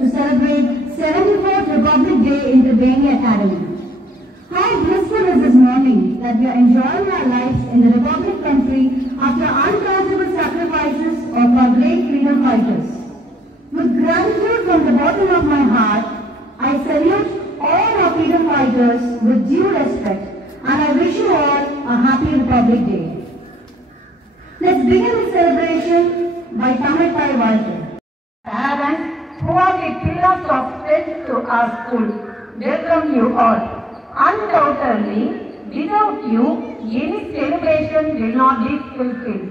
to celebrate 74th Republic Day in Triveni Academy. How blissful is this morning that we are enjoying our lives in the Republic country after uncountable sacrifices of our great freedom fighters. With gratitude from the bottom of my heart, I salute all our freedom fighters with due respect, and I wish you all a happy Republic Day. Let's begin the celebration by Tamil Thai வாழ்த்து. Parents who are the pillars of strength to our school, welcome you all. Undoubtedly, without you, any celebration will not be fulfilled.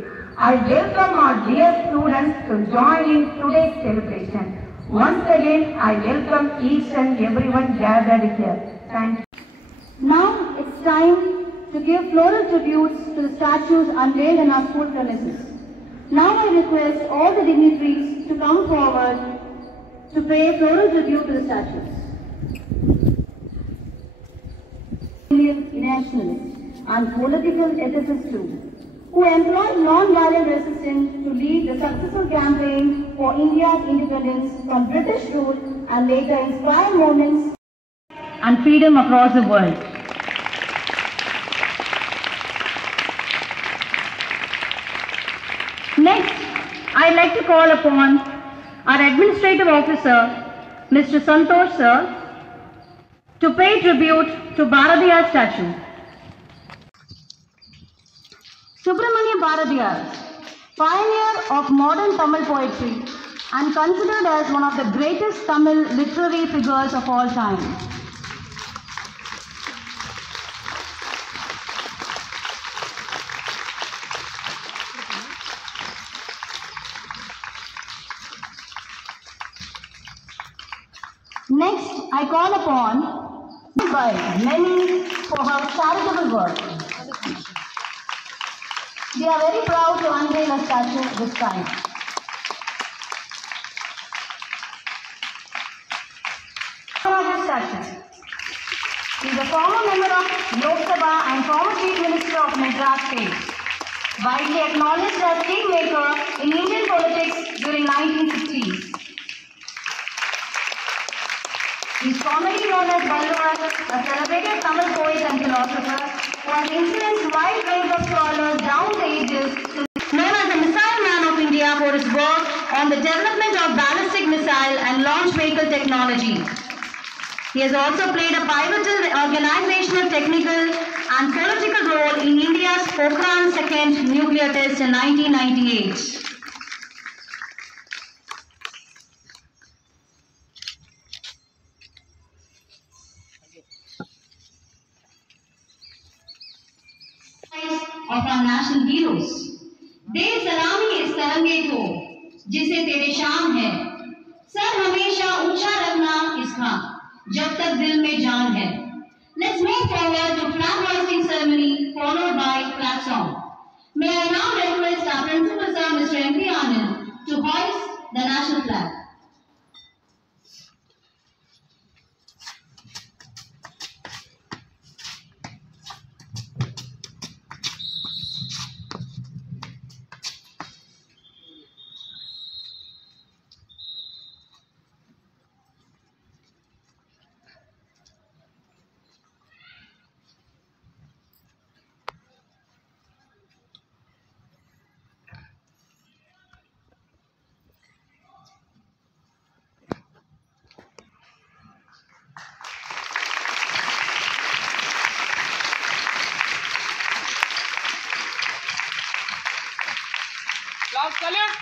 I welcome our dear students to join in today's celebration. Once again, I welcome each and everyone gathered here. Thank you. Now it's time to give floral tributes to the statues unveiled in our school premises. Now I request all the dignitaries to come forward to pay floral tribute to the statues. Nationalists and political ethicists too, who employed non-violent resistance to lead the successful campaign for India's independence from British rule and later inspired movements and freedom across the world. Next, I'd like to call upon our Administrative Officer, Mr. Santosh Sir, to pay tribute to Bharatiyar statue. Subramanya Bharatiyar, pioneer of modern Tamil poetry and considered as one of the greatest Tamil literary figures of all time. Next, I call upon by many for her charitable work. We are very proud to unveil a statue this time. Statue. He is a former member of Lok Sabha and former Chief Minister of Madras State, widely acknowledged as kingmaker in Indian politics during 1960s. He is commonly known as Balwar, a celebrated Tamil poet and philosopher who has influenced wide range of scholars down the ages, known as the Missile Man of India for his work on the development of ballistic missile and launch vehicle technology. He has also played a pivotal organizational, technical and political role in India's Pokhran II nuclear test in 1998. Of our national heroes. दे सलामी इस तिरंगे को जिसे तेरे शान है, सर हमेशा ऊंचा रखना इसका जब तक दिल में जान है. Let's move forward to flag hoisting ceremony followed by flag song. May I now request our Principal Sir Mr. M.P. Anand to hoist the national flag. Salute!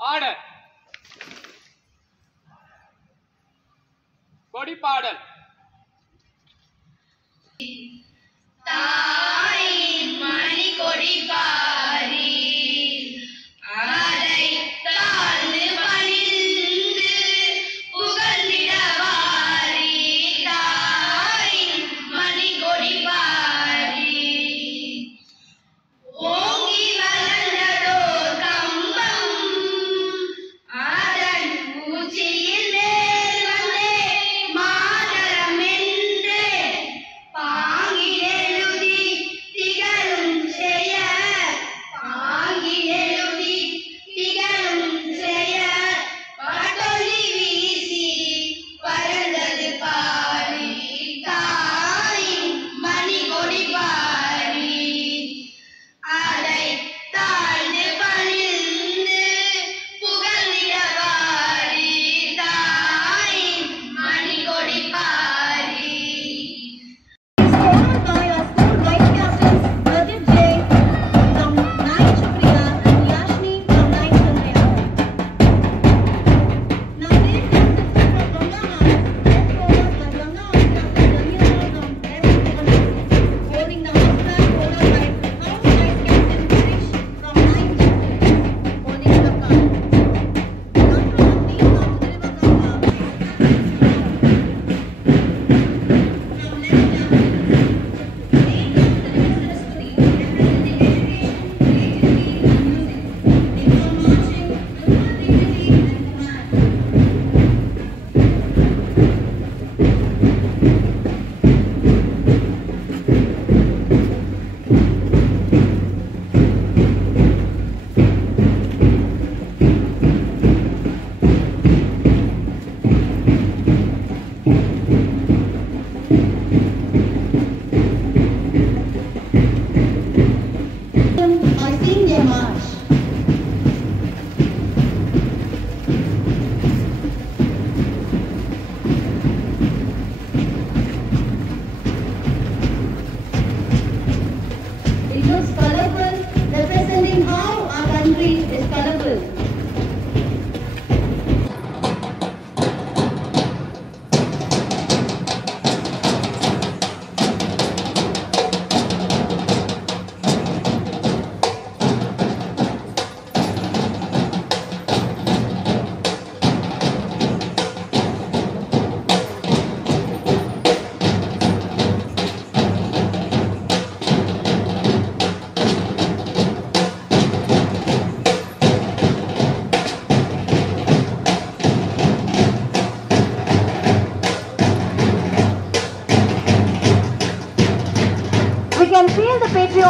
Order! Body pardon! Pangile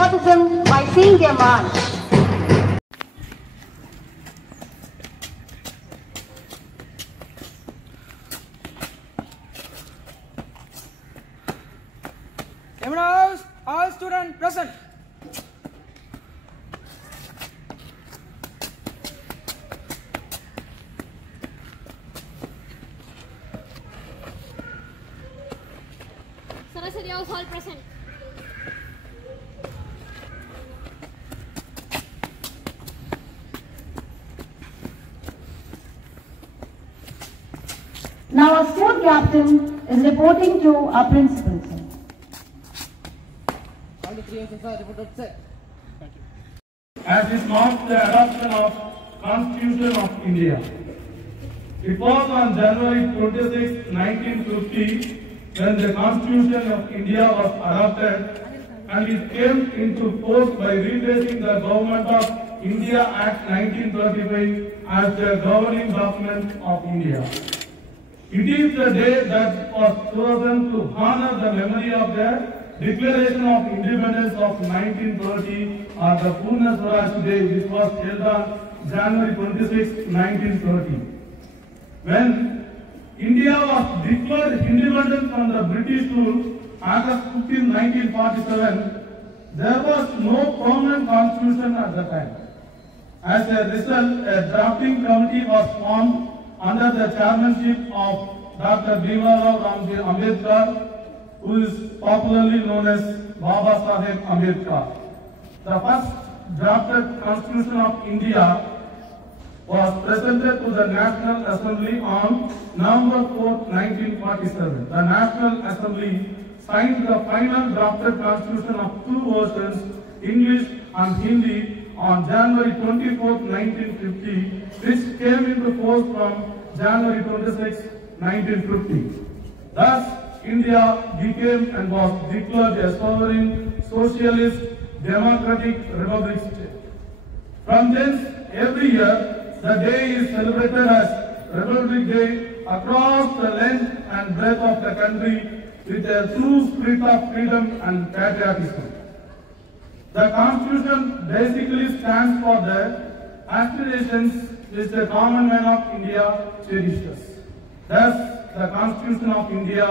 patriotism by seeing their march. Emerald, all students present. Saraswati House Hall present. Now our sport captain is reporting to our principal. All the three officers are reported set. As is not the adoption of Constitution of India. It was on January 26, 1950 when the Constitution of India was adopted and it came into force by replacing the Government of India Act 1935 as the governing document of India. It is the day that was chosen to honor the memory of the Declaration of Independence of 1930 or the Purna Swaraj Day, which was held on January 26, 1930. When India was declared independent from the British rule August 15, 1947, there was no permanent constitution at the time. As a result, a drafting committee was formed under the chairmanship of Dr. Bhimarao Ramji Ambedkar, who is popularly known as Baba Saheb Ambedkar. The first drafted Constitution of India was presented to the National Assembly on November 4, 1947. The National Assembly signed the final drafted Constitution of two versions, English and Hindi, on January 24, 1950, which came into force from January 26, 1950. Thus, India became and was declared a sovereign, socialist, democratic republic state. From thence, every year, the day is celebrated as Republic Day across the length and breadth of the country with a true spirit of freedom and patriotism. The Constitution basically stands for the aspirations which the common man of India cherishes. Thus, the Constitution of India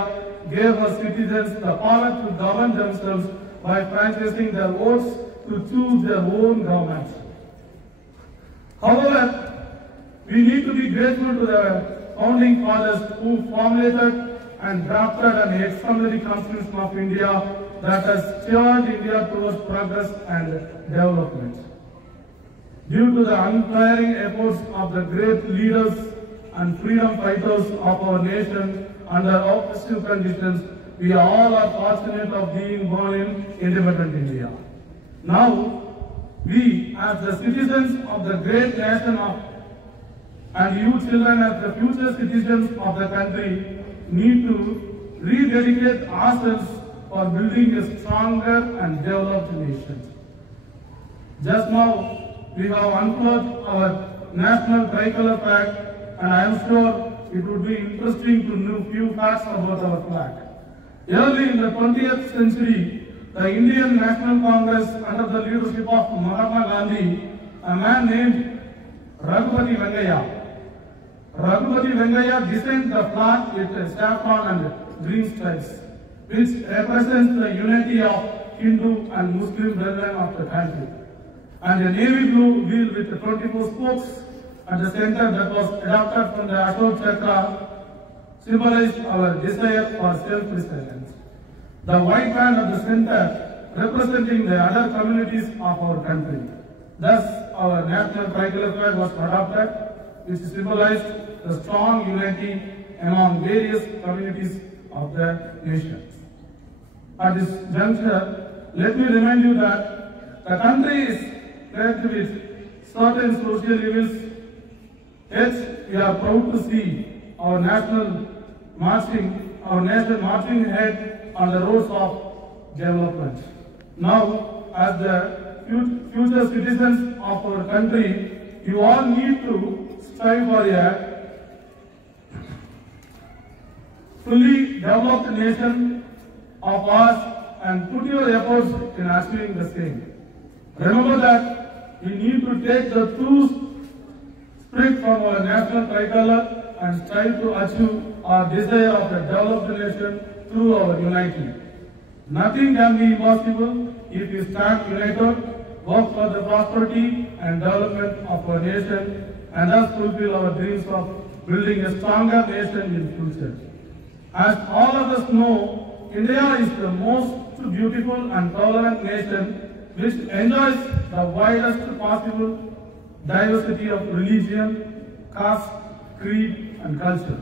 gave her citizens the power to govern themselves by franchising their votes to choose their own government. However, we need to be grateful to the founding fathers who formulated and drafted an exemplary Constitution of India that has steered India towards progress and development. Due to the untiring efforts of the great leaders and freedom fighters of our nation under oppressive conditions, we all are fortunate of being born in independent India. Now, we as the citizens of the great nation and you children as the future citizens of the country need to rededicate ourselves for building a stronger and developed nation. Just now, we have unfurled our national tricolor flag, and I am sure it would be interesting to know few facts about our flag. Early in the 20th century, the Indian National Congress under the leadership of Mahatma Gandhi, a man named Raghupati Vengaya. Raghupati Vengaya designed the flag with saffron and green stripes, which represents the unity of Hindu and Muslim brethren of the country. And a navy blue wheel with 24 spokes at the center that was adopted from the Ashok Chakra symbolized our desire for self-reliance. The white band at the center representing the other communities of our country. Thus, our national tricolor flag was adopted, which symbolized the strong unity among various communities of the nation. At this juncture, let me remind you that the country is plagued with certain social evils. Yet, we are proud to see our nation marching ahead on the roads of development. Now, as the future citizens of our country, you all need to strive for a fully developed nation of ours and put your efforts in achieving the same. Remember that we need to take the true spirit from our national tricolor and strive to achieve our desire of a developed nation through our unity. Nothing can be impossible if we stand united, work for the prosperity and development of our nation, and thus fulfill our dreams of building a stronger nation in future. As all of us know, India is the most beautiful and tolerant nation which enjoys the widest possible diversity of religion, caste, creed and culture.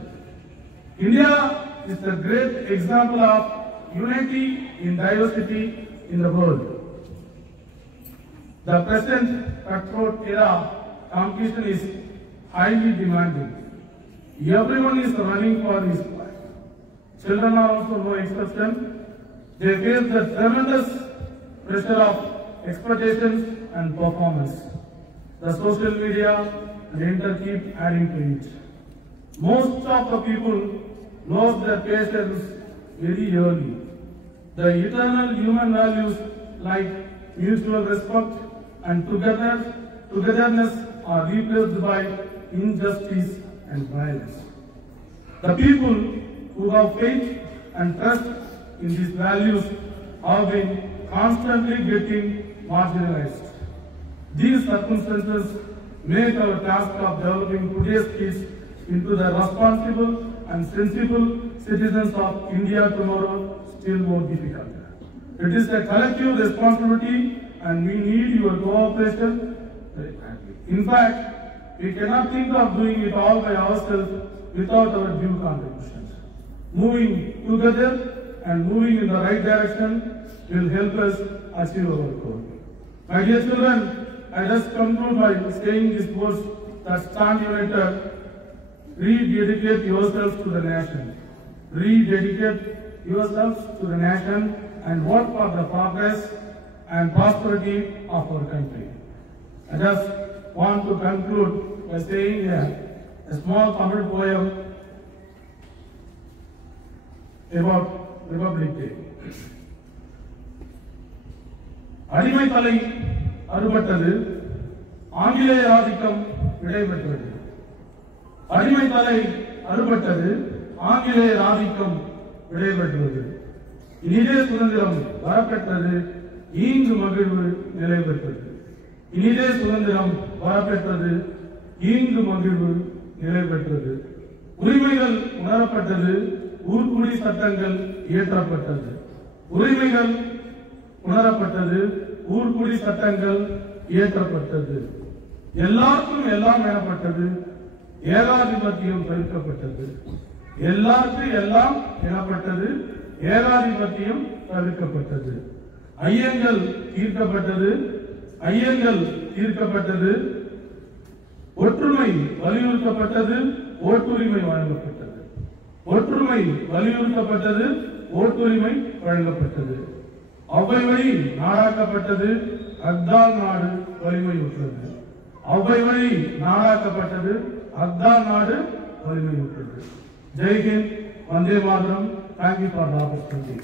India is a great example of unity in diversity in the world. The present cutthroat era competition is highly demanding. Everyone is running for his life. Children are also no exception. They face the tremendous pressure of expectations and performance. The social media and internet keep adding to it. Most of the people lose their patience very early. The eternal human values like mutual respect and togetherness are replaced by injustice and violence. The people who have faith and trust in these values have been constantly getting marginalized. These circumstances make our task of developing today's kids into the responsible and sensible citizens of India tomorrow still more difficult. It is a collective responsibility and we need your cooperation. In fact, we cannot think of doing it all by ourselves without our due contributions. Moving together and moving in the right direction will help us achieve our goal. My dear children, I just conclude by saying these words that stand united. Rededicate yourselves to the nation. Rededicate yourselves to the nation and work for the progress and prosperity of our country. I just want to conclude by saying a small Tamil poem about Republic Day. அடிமை தலை அறுபட்டது, ஆங்கிலேய ஆதிக்கம் விடைபெற்றது. அடிமை தலை அறுபட்டது, ஆங்கிலேய ஆதிக்கம் விடைபெற்றது. இனிதே சுதந்திரம் வரப்பெற்றது, ஈங்கு மகிழ்வு நிலை பெற்றது. இனிதே சுதந்திரம் வரப்பெற்றது, ஈங்கு மகிழ்வு நிலை பெற்றது. உரிமைகள் உணரப்பட்டது, ஊர்க்குடி சட்டங்கள் இயற்றப்பட்டது. உரிமைகள் உணரப்பட்டது, ஊர்க்குடி சட்டங்கள் இயற்றப்பட்டது. எல்லாருக்கும் எல்லாம் எனப்பட்டது, ஏகாதிபத்தியம் தவிர்க்கப்பட்டது. எல்லாருக்கும் எல்லாம் எனப்பட்டது, ஏகாதிபத்தியம் தவிர்க்கப்பட்டது. ஐயங்கள் தீர்க்கப்பட்டது, ஐயங்கள் தீர்க்கப்பட்டது. ஒற்றுமை வலியுறுத்தப்பட்டது, ஓட்டுரிமை வழங்கப்பட்டது. ஒற்றுமை வலியுறுத்தப்பட்டது, ஓட்டுரிமை வழங்கப்பட்டது. அவ்வை வழி நாடாக்கப்பட்டது, அக்தான் நாடு வலிமையுற்றது. அவ்வை வழி நாடாக்கப்பட்டது, அக்தான் நாடு வலிமையுற்றது. ஜெய் ஹிந்த், வந்தே Mataram. Thank you for the opportunity.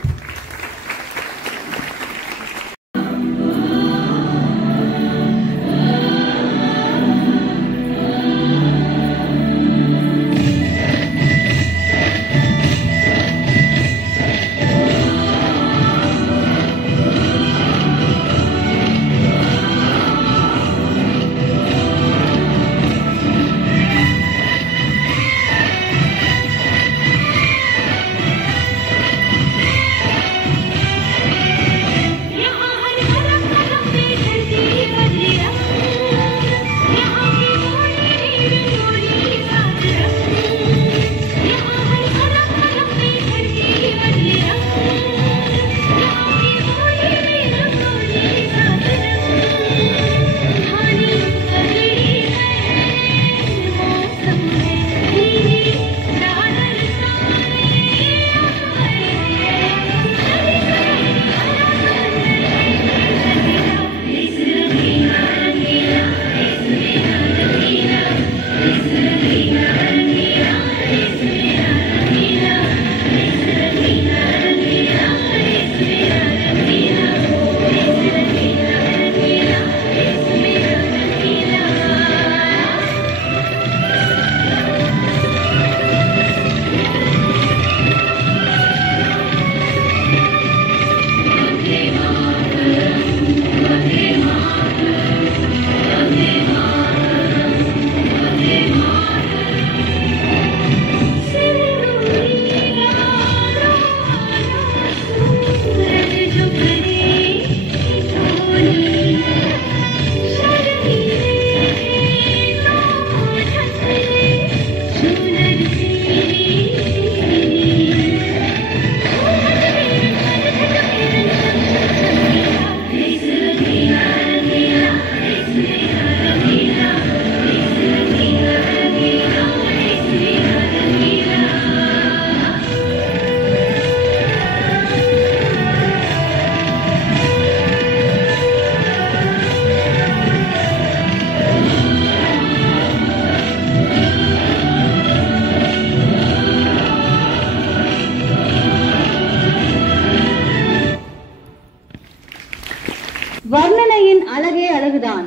கவிதையின் அழகே அழகுதான்.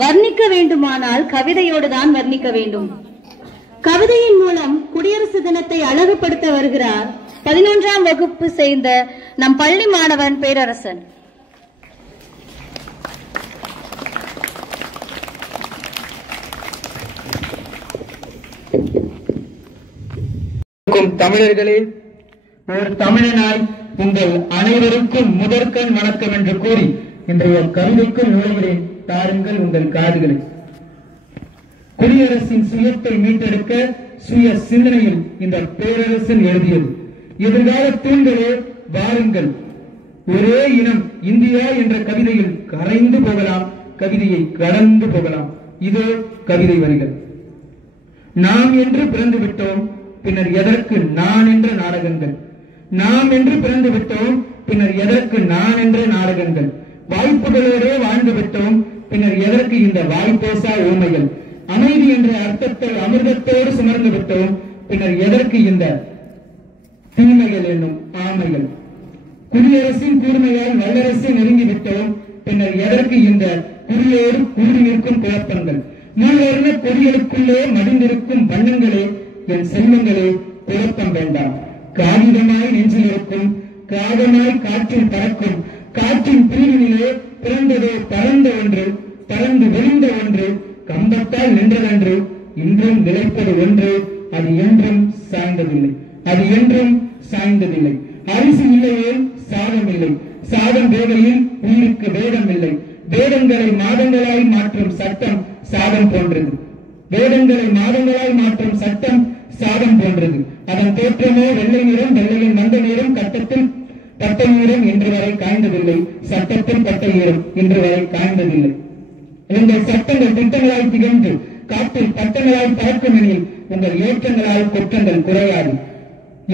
வர்ணிக்க வேண்டுமானால் கவிதையோடு தான் வர்ணிக்க வேண்டும். கவிதையின் மூலம் குடியரசு தினத்தை அழகுபடுத்த வருகிறார் 11ஆம் வகுப்பு சேர்ந்த நம் பள்ளி மாணவன் பேரரசன். தமிழர்களே, ஒரு தமிழனாய் உங்கள் அனைவருக்கும் முதற்கண் வணக்கம் என்று கூறி இன்றைய கவிதைக்கும் நுழைகிறேன். தாருங்கள் உங்கள் காதுகளை. குடியரசின் சுயத்தை மீட்டெடுக்க சுய சிந்தனையில் இந்த பேரரசன் எழுதியது. எதிர்கால தூண்களே வாருங்கள், ஒரே இனம் இந்தியா என்ற கவிதையில் கரைந்து போகலாம், கவிதையை கடந்து போகலாம். இதோ கவிதை வரிகள். நாம் என்று பிறந்து விட்டோம், பின்னர் எதற்கு நான் என்ற நாடகங்கள். நாம் என்று பிறந்து விட்டோம், பின்னர் எதற்கு நான் என்ற நாடகங்கள். வாய்ப்புகளோடே வாழ்ந்து விட்டோம், பின்னர் எதற்கு இந்த வாய்ப்பேசா ஊமைகள். அமைதி என்ற அர்த்தத்தை அமிர்தத்தோடு சுமர்ந்து விட்டோம், பின்னர் எதற்கு இந்த தீமைகள் என்னும் ஆமைகள். குடியரசின் கூர்மையால் வல்லரசை நெருங்கி விட்டோம், பின்னர் எதற்கு இந்த குறியோடு கூடி நிற்கும் குழப்பங்கள். மூவர்ண கொடிகளுக்குள்ளே மடிந்திருக்கும் வண்ணங்களே, என் செல்வங்களே, குழப்பம் வேண்டாம். காகிதமாய் நெஞ்சில் இருக்கும், காகமாய் காற்றில் பறக்கும். காற்றின் பிரிவினிலே பிறந்ததோ பறந்த ஒன்று, பறந்து விழுந்த ஒன்று, கம்பத்தால் நின்றதன்று. இன்றும் நிலைப்பது ஒன்று, அது என்றும் சாய்ந்ததில்லை, அது என்றும் சாய்ந்ததில்லை. அரிசி இல்லையே சாதம் இல்லை, சாதம் வேகையில் உயிருக்கு வேதம் இல்லை. வேதங்களை மாதங்களாய் மாற்றும் சட்டம் சாதம் போன்றது, வேதங்களை மாதங்களாய் மாற்றும் சட்டம் சாதம் போன்றது. அதன் தோற்றமோ வெள்ளை நிறம், வெள்ளையின் மந்த நிறம், கட்டத்தில் பட்டை ஈரம் இன்று வரை காய்ந்ததில்லை, சட்டத்தில் பட்டை ஈரம் இன்று வரை காய்ந்ததில்லை. உங்கள் சட்டங்கள் திட்டங்களாய் திகழ்ந்து காற்றில் பட்டங்களாய் பறக்கும் எனில் உங்கள் ஏற்றங்களால் குற்றங்கள் குறையாது.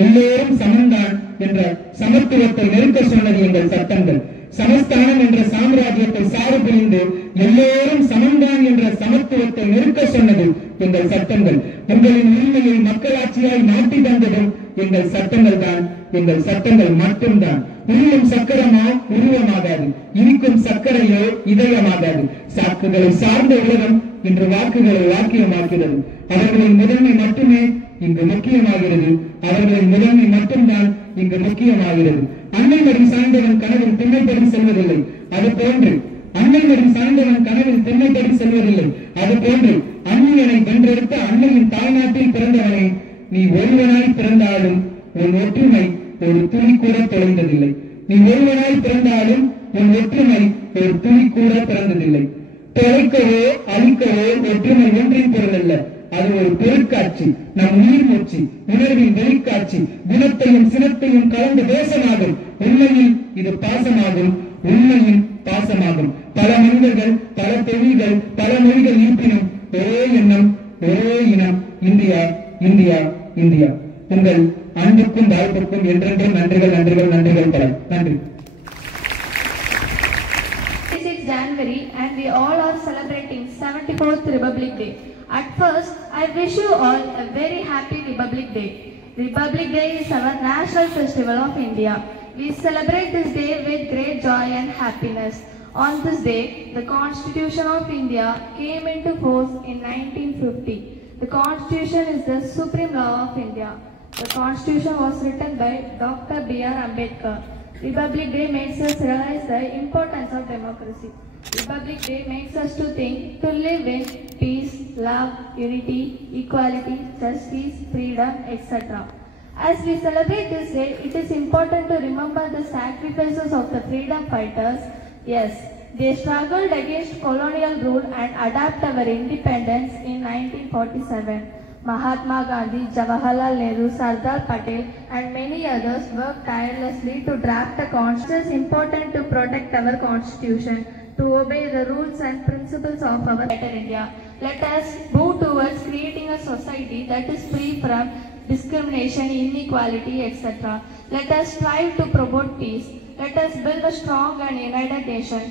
எல்லோரும் சமந்தான் என்ற சமத்துவத்தை நெருக்க சொன்னது எங்கள் சட்டங்கள். சமஸ்தானம் என்ற சாம்ராஜ்யத்தை சாறு பிரிந்து எல்லோரும் சமந்தான் என்ற சமத்துவத்தை நெருக்க சொன்னது எங்கள் சட்டங்கள். உங்களின் உரிமையை மக்களாட்சியாய் மாற்றி தந்ததும் எங்கள் சட்டங்கள் தான், எங்கள் சட்டங்கள் மட்டும்தான். உருளும் சக்கரமா உருவமாகாது, இனிக்கும் சர்க்கரையோ இதயமாகாது. சாக்குகளை சார்ந்த உலகம் இன்று வாக்குகளை வாக்கியமாக்கிறது. அவர்களின் முதன்மை மட்டுமே இங்கு முக்கியமாகிறது, அவர்களின் முதன்மை மட்டும்தான் இங்கு முக்கியமாகிறது. அன்னை மடி சாய்ந்தவன் கனவில் திண்ணைப்படி செல்வதில்லை, அது போன்று அன்னை மடி சாய்ந்தவன் கனவில் திண்ணைப்படி செல்வதில்லை. அது போன்று அன்னியனை வென்றெடுத்த அன்னையின் தாய்நாட்டில் பிறந்தவனே, நீ ஒருவனாய் பிறந்தாலும் உன் ஒற்றுமை ஒரு துளி கூட தொலைந்ததில்லை. நீ ஒருவனாய் பிறந்தாலும் உன் ஒற்றுமை ஒரு துளி கூட பிறந்ததில்லை. தொலைக்கவோ அழிக்கவோ ஒற்றுமை ஒன்றின் பொருள் அல்ல, அது ஒரு பொருட்காட்சி, நம் உயிர் மூச்சு, உணர்வின் வெளிக்காட்சி, குணத்தையும் சினத்தையும் கலந்த தேசமாகும். உண்மையில் இது பாசமாகும், உண்மையின் பாசமாகும். பல மனிதர்கள், பல தொழில்கள், பல மொழிகள் இருப்பினும் ஒரே எண்ணம், ஒரே இனம், இந்தியா, இந்தியா, இந்தியா. உங்கள் அன்புக்கும் வாய்ப்புக்கும் என்றென்றும் நன்றிகள், நன்றிகள், நன்றிகள் பல. நன்றி. January and we all are celebrating 74th Republic Day. At first, I wish you all a very happy Republic Day. Republic Day is our national festival of India. We celebrate this day with great joy and happiness. On this day, the Constitution of India came into force in 1950. The Constitution is the supreme law of India. The Constitution was written by Dr. B.R. Ambedkar. Republic Day makes us realize the importance of democracy. Republic Day makes us to think, to live in peace, love, unity, equality, justice, freedom, etc. As we celebrate this day, it is important to remember the sacrifices of the freedom fighters. Yes, they struggled against colonial rule and adapt our independence in 1947. Mahatma Gandhi, Jawaharlal Nehru, Sardar Patel and many others worked tirelessly to draft a constitution. It is important to protect our constitution, to obey the rules and principles of our better India. Let us move towards creating a society that is free from discrimination, inequality, etc. Let us strive to promote peace. Let us build a strong and united nation.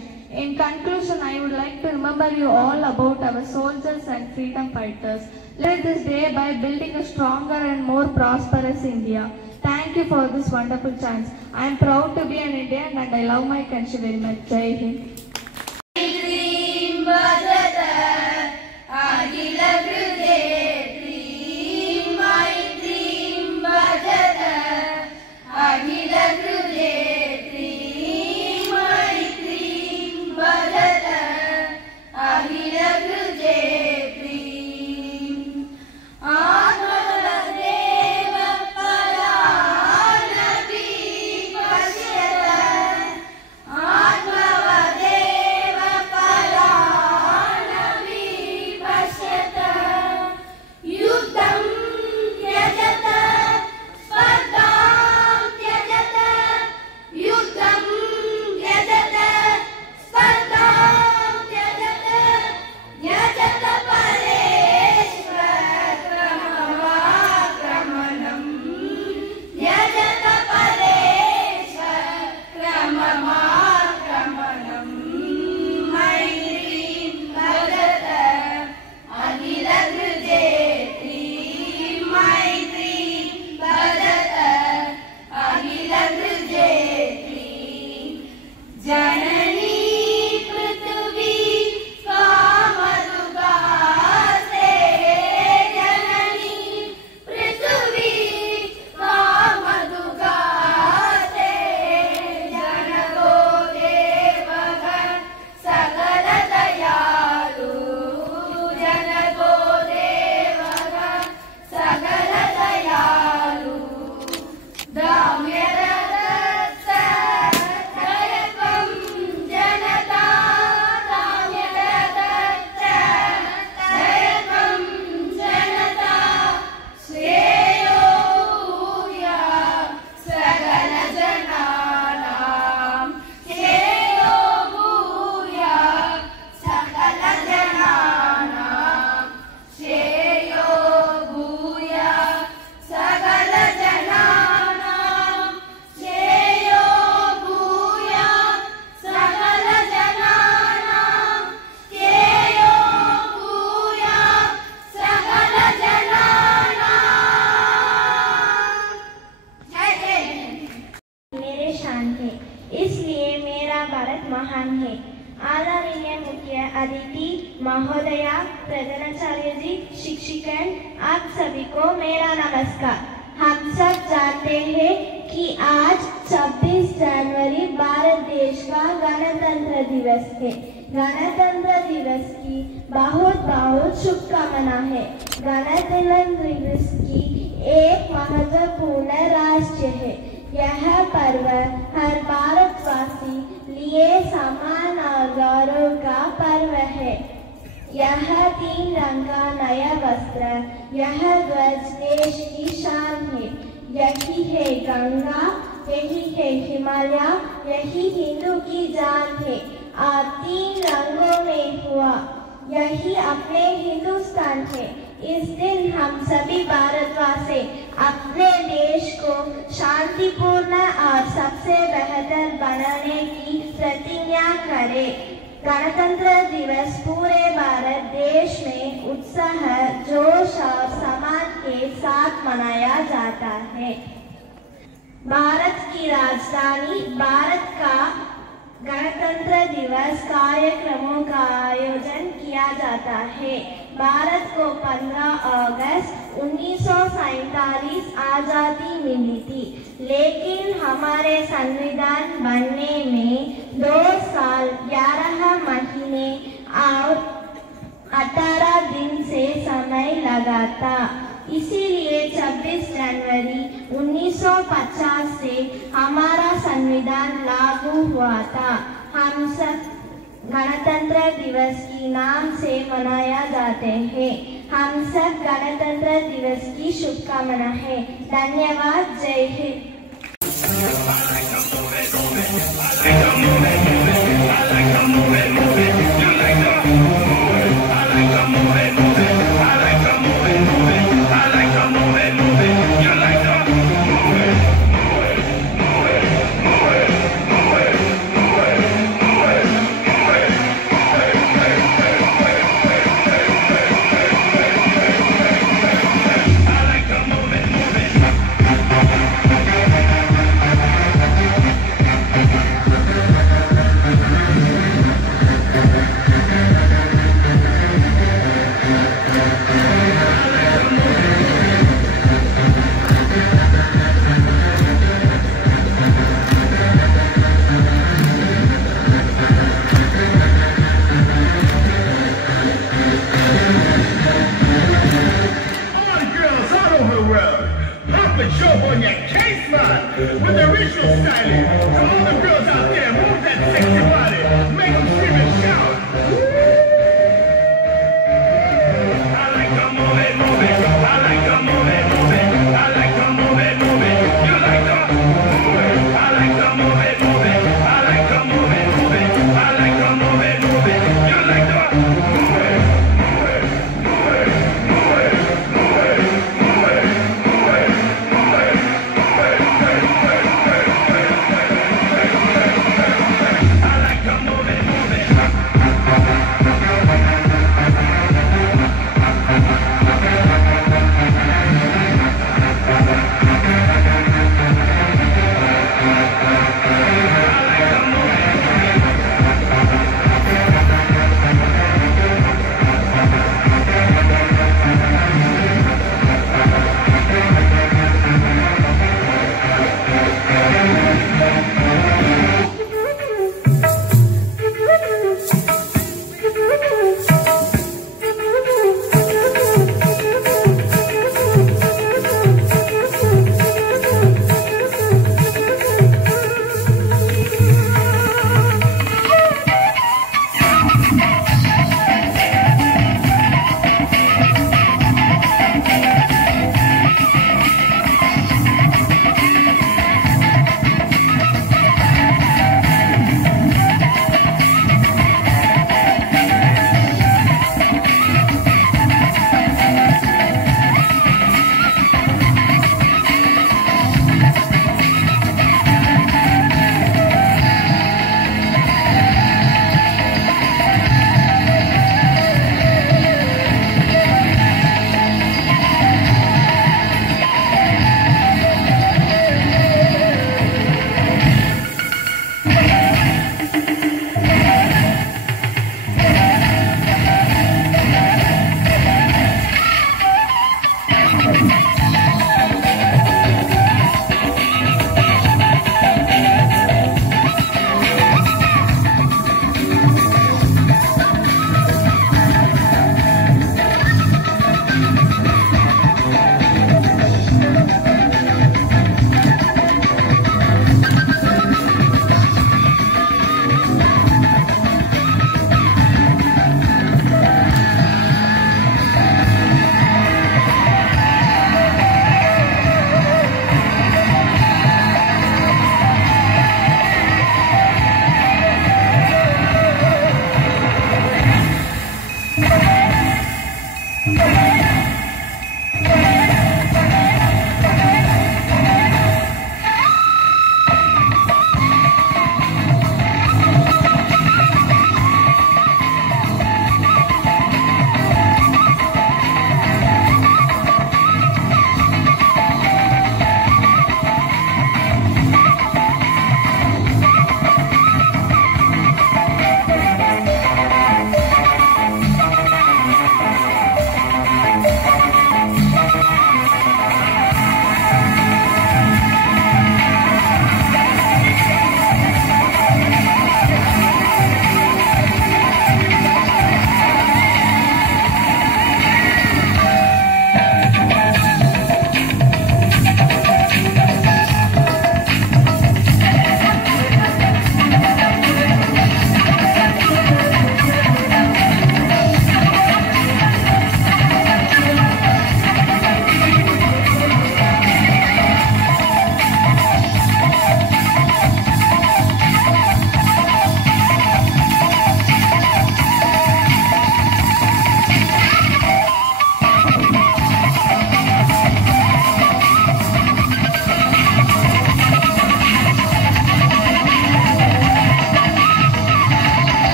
In conclusion, I would like to remember you all about our soldiers and freedom fighters. Let this day by building a stronger and more prosperous India. Thank you for this wonderful chance. I am proud to be an Indian and I love my country very much. Jai Hind. Aditi महोदया, प्रधानाचार्य जी, शिक्षकगण, आप सभी को मेरा नमस्कार। हम सब जानते हैं कि आज 26 जनवरी भारत देश का गणतंत्र दिवस है। गणतंत्र दिवस की बहुत बहुत शुभकामना है। गणतंत्र दिवस की एक महत्वपूर्ण राष्ट्र है। यह पर्व हर भारतवासी लिए समान और गौरव का पर्व है। यह 3 रंग का नया वस्त्र, यह ध्वज देश की शान है। यही है गंगा, यही है हिमालय, यही हिंदू की जान है। और 3 रंगों में हुआ, यही अपने हिंदुस्तान है। इस दिन हम सभी भारतवासी अपने देश को शांतिपूर्ण और सबसे बेहतर बनाने की प्रतिज्ञा करें। गणतंत्र दिवस पूरे भारत देश में उत्साह, जोश और सम्मान के साथ मनाया जाता है। भारत की राजधानी भारत का गणतंत्र दिवस कार्यक्रमों का आयोजन किया जाता है। भारत को 15 अगस्त 1947 आजादी मिली थी, लेकिन हमारे संविधान बनने में 2 साल 11 महीने और 18 दिन से समय लगा था। इसीलिए 26 जनवरी 1950 से हमारा संविधान लागू हुआ था। हम सब गणतंत्र दिवस की नाम से मनाया जाते हैं। हम सब गणतंत्र दिवस की शुभकामना है। धन्यवाद। जय हिंद।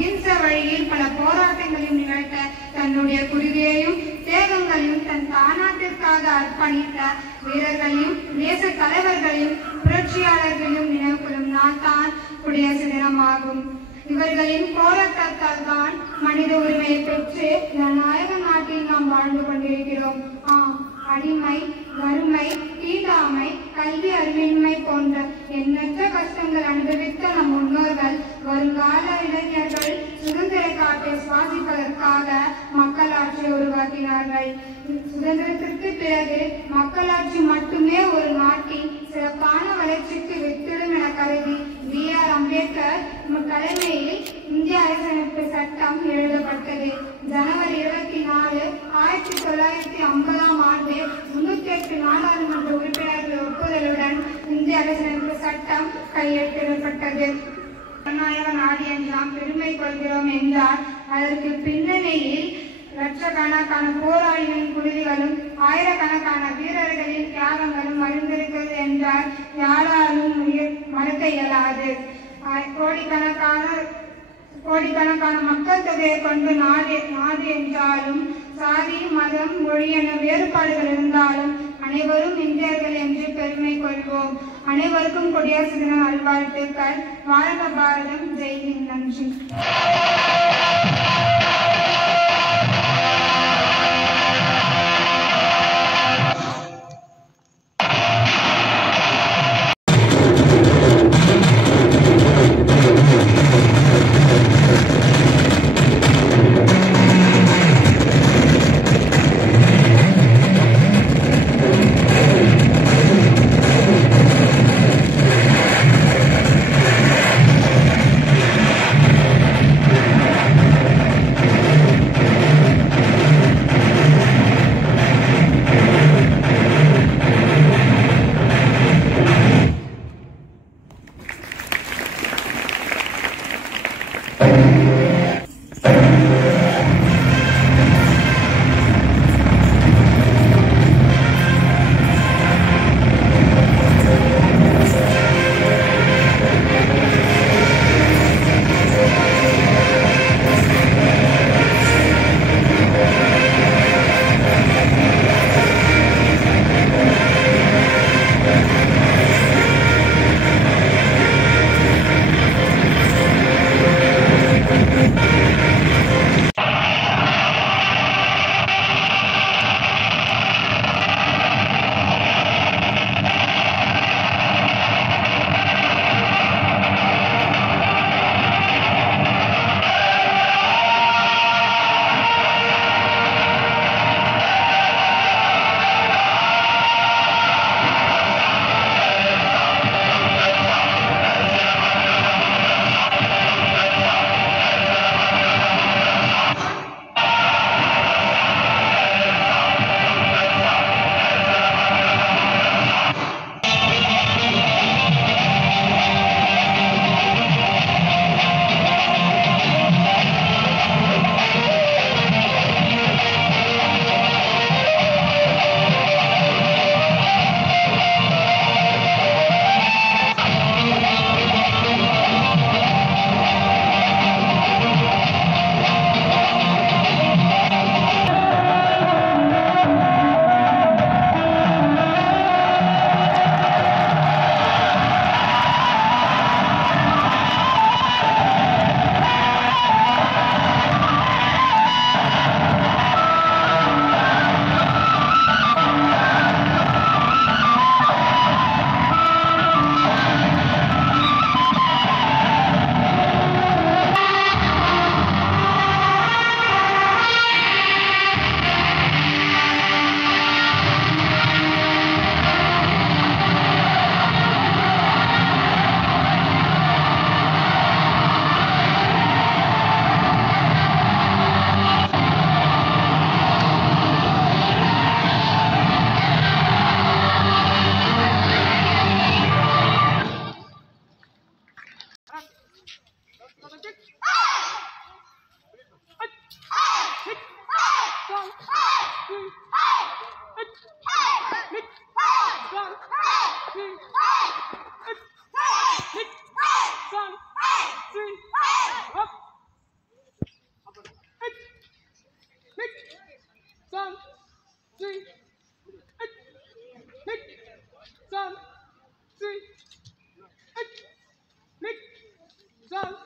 அகிம்சை வழியில் பல போராட்டங்களையும் நிகழ்த்த தன்னுடைய குருதியையும் தேகங்களையும் தன் தானாட்டிற்காக அர்ப்பணித்த வீரர்களையும் தேச தலைவர்களையும் புரட்சியாளர்களையும் நினைவு கொள்ளும் நாள் தான் குடியரசு தினமாகும். இவர்களின் போராட்டத்தால் தான் மனித உரிமையை பெற்று ஜனநாயக நாட்டில் நாம் வாழ்ந்து கொண்டிருக்கிறோம். அடிமை, வறுமை, தீண்டாமை, கல்வி அறிவின்மை போன்ற எண்ணற்ற கஷ்டங்கள் அனுபவித்த நம் முன்னோர்கள் வருங்கால இளைஞர்கள் சுதந்திர காற்றை சுவாசிப்பதற்காக மக்களாட்சியை உருவாக்கினார்கள். சுதந்திரத்திற்கு பிறகு மக்களாட்சி மட்டுமே ஒரு நாட்டின் சிறப்பான வளர்ச்சிக்கு வித்திடும் என கருதி B.R. அம்பேத்கர் தலைமையில் இந்திய அரசியலமைப்பு சட்டம் எழுதப்பட்டது. ஜனவரி 24, 1950ஆம் ஆண்டு 308 நாடாளுமன்ற உறுப்பினர்கள் ஒப்புதலுடன் இந்திய அரசியலமைப்பு சட்டம் கையெழுத்திடப்பட்டது. ஜனநாயக நாடு என்று நாம் பெருமை கொள்கிறோம் என்றால் அதற்கு பின்னணியில் லட்சக்கணக்கான போராளிகளின் குருதிகளும் ஆயிரக்கணக்கான வீரர்களின் தியாகங்களும் மறைந்திருக்கிறது என்றால் யாராலும் மறக்க இயலாது. கோடிக்கணக்கான மக்கள் தொகையை கொண்டு நாடு என்றாலும் சாதி, மதம், மொழி என வேறுபாடுகள் இருந்தாலும் அனைவரும் இந்தியர்கள் என்று பெருமை கொள்வோம். அனைவருக்கும் குடியரசு தின நல்வாழ்த்துக்கள். வாழ்க பாரதம். ஜெய்ஹிந்த். நன்றி. எல்லா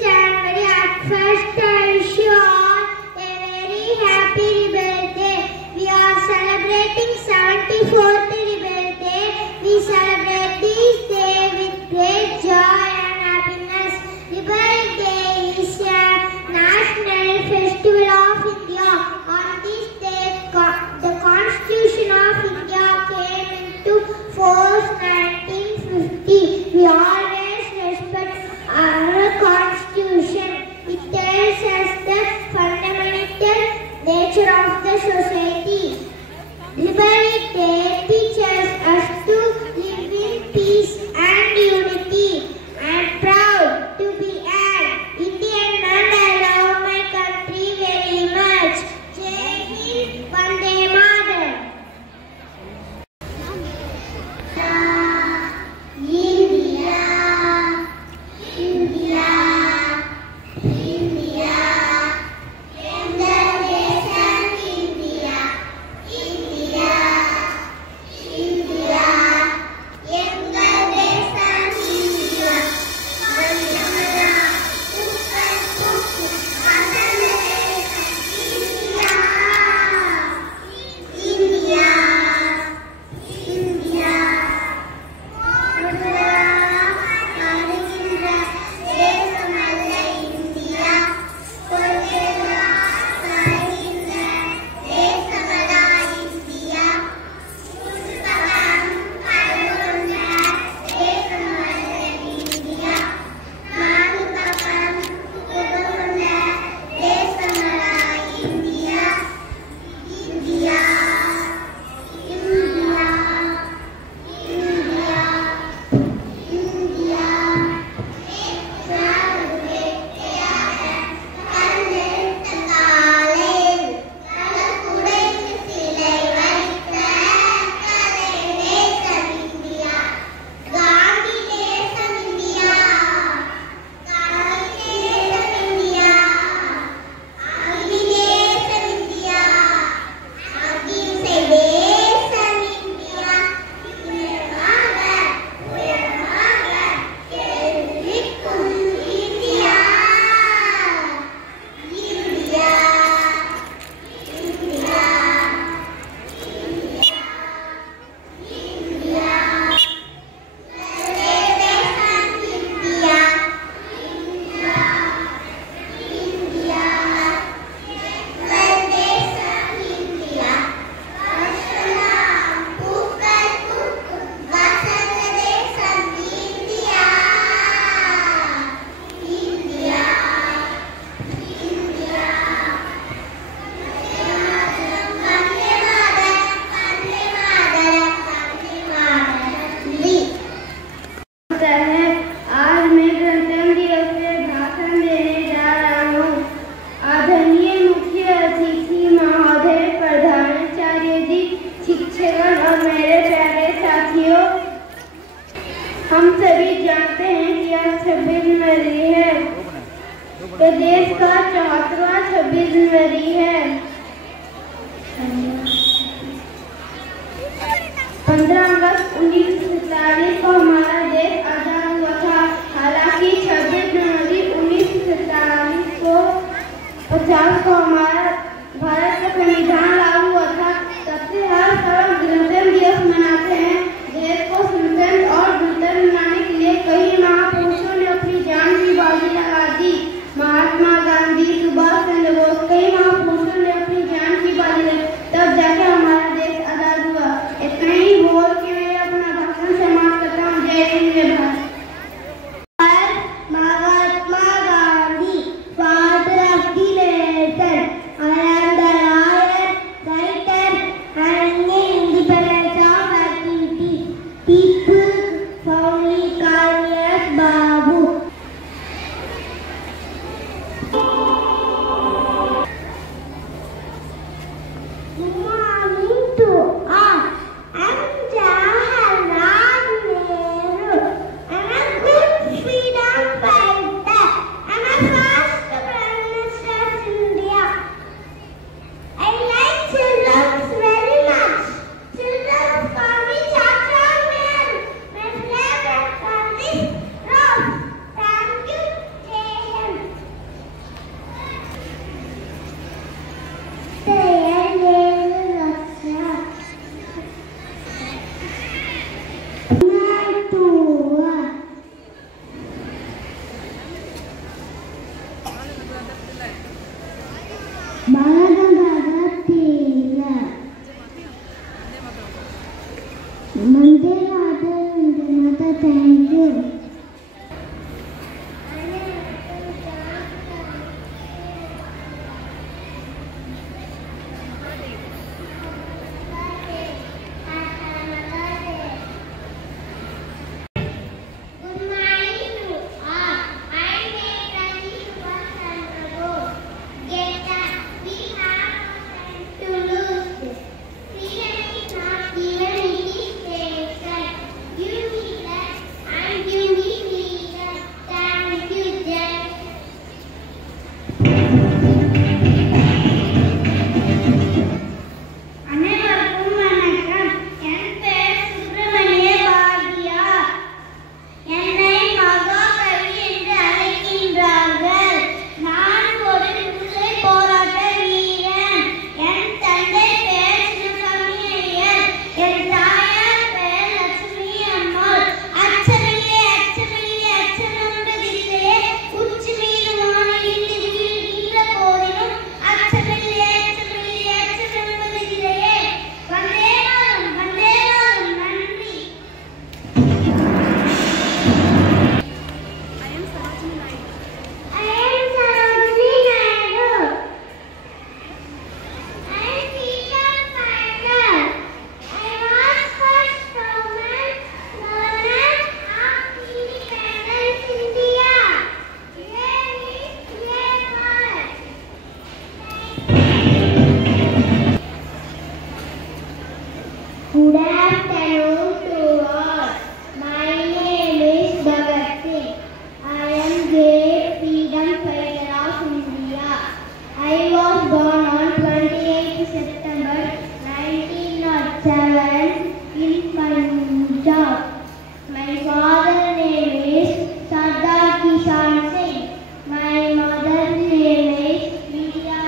January. At first, I wish you all a very happy Rebel Day. We are celebrating 74th Rebel Day. We celebrate this day with great joy and happiness. Rebel Day is a national festival of India. On this day, the Constitution of India came into force 1950. We always respect our Constitution. It tells us the fundamental nature of the society. Republic Day teaches us to live in peace and unity. I am proud to be an Indian and I love my country very much. Jai Hind, Vande Mataram. India, India, India, India, India, India, India, हम सभी जानते हैं कि आज 26 जनवरी है, तो देश का 74वां 26 जनवरी है। 15 अगस्त 1947 को हमारा देश आजाद हुआ था। हालांकि 26 जनवरी 1947 को 50 को हमारा भारत का संविधान लागू हुआ था। तब से हर साल गणतंत्र दिवस मनाते हैं। देश को स्वतंत्र और गणतंत्र बनाने के लिए कई महापुरुषों ने अपनी जान की बाजी लगा दी। महात्मा गांधी, सुभाष चंद्र बोस, कई महापुरुषों ने अपनी जान की बाजी लगाई, तब जाकर हमारा देश आजाद हुआ। इतना ही बोल के मैं अपना भाषण समाप्त करता हूँ। जय हिंद, जय Bharat. Mahatma Gandhi, father of the nation, Thank you. Good afternoon to all. My name is Bhagat Singh. I am Great Freedom Fighter of India. I was born on 28 September 1907 in Punjab. My father's name is Sardar Kishan Singh. My mother's name is Vidya.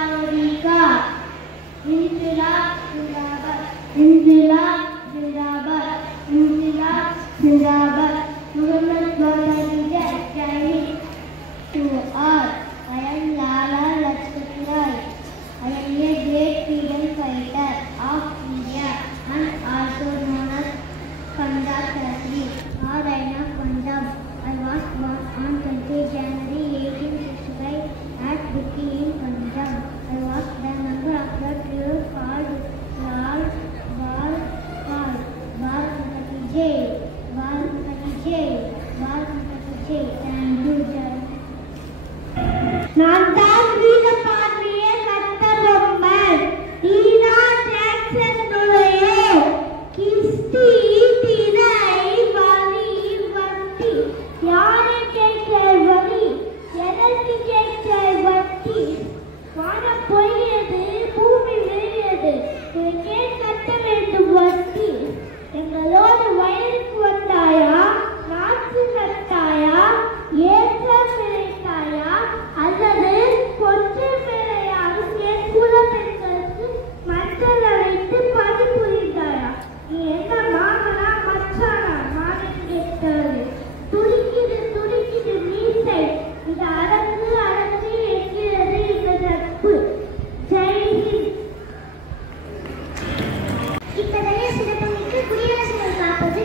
Injila Zindabad. Injila Zindabad. Injila Zindabad. Muhammad Gandhi Jai to all. I am Lala Lajpat Rai. I am a great freedom fighter of India and also known as Punjab Kashmir or Raina Punjab. I was born on 20 January 1865 at Bukki in Punjab. I was the member of the trio called Lal Bal Bal Bal Jai Bal Jai Bal Jai. Thank you, Jai. நான் தான் வீரபாண்டிய கட்டபொம்மன் ஈனா ஜாக்சன் நுழையே கிஸ்தி திரை வலி வட்டி யாரை கேட்க வலி எதற்கு கேட்க வட்டி வானம் பொழியது பூமி விழியது இதற்கே கட்ட வேண்டும் வட்டி எங்களோடு வயலுக்கு வந்தாயா நாற்று நட்டாயா ஏற்ற பிழைத்தாயா அல்லது கொன்று பிழையாகும் என் குல பெண்களுக்கு மக்கள் அழைத்து பணி புரிந்தாயா நீ என்ன மாமனா மச்சானா மாமன் கேட்டாரு துடிக்குது மீசை இது அடங்கு என்கிறது இந்த நட்பு. ஜெய்ஹிந்த். இத்தகைய சிறப்புமிக்க குடியரசுகள் காப்பது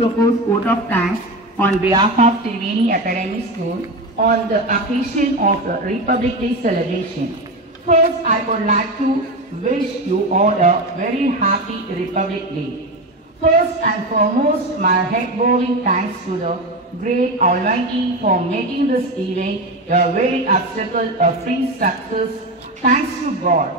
propose vote of thanks on behalf of Triveni Academy School on the occasion of the Republic Day celebration. First, I would like to wish you all a very happy Republic Day. First and foremost, my heart-warming thanks to the great Almighty for making this event a very obstacle-free success. Thanks to God.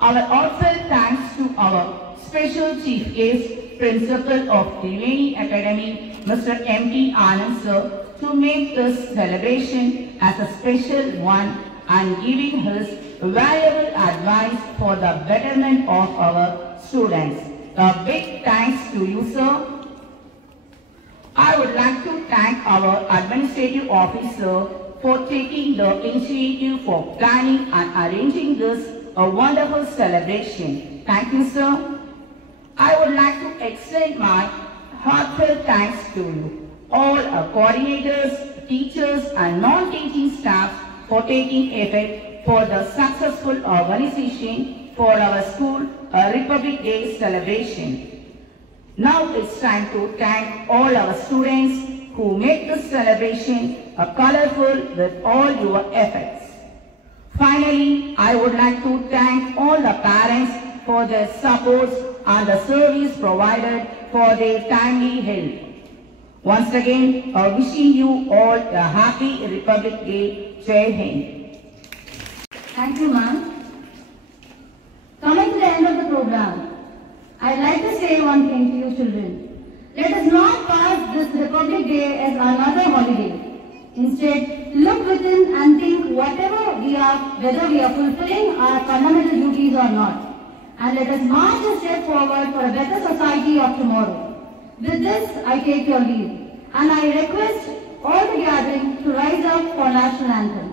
Our heartfelt thanks to our special chief guest, Principal of Triveni Academy, Mr. M.T. Anand sir, to make this celebration as a special one and giving his valuable advice for the betterment of our students. A big thanks to you, sir. I would like to thank our administrative officer for taking the initiative for planning and arranging this a wonderful celebration. Thank you, sir. I would like to extend my heartfelt thanks to you, all our coordinators, teachers and non-teaching staff for taking effort for the successful organization for our school Republic Day celebration. Now it's time to thank all our students who make this celebration colorful with all your efforts. Finally, I would like to thank all the parents for their support and the service provided for their timely help. Once again, wishing you all a happy Republic Day. Jai Hind. Thank you, ma'am. Coming to the end of the program, I'd like to say one thing to you children. Let us not pass this Republic Day as another holiday. Instead, look within and think whether we are fulfilling our fundamental duties or not. And let us march a step forward for a better society of tomorrow. With this, I take your leave. And I request all the gathering to rise up for national anthem.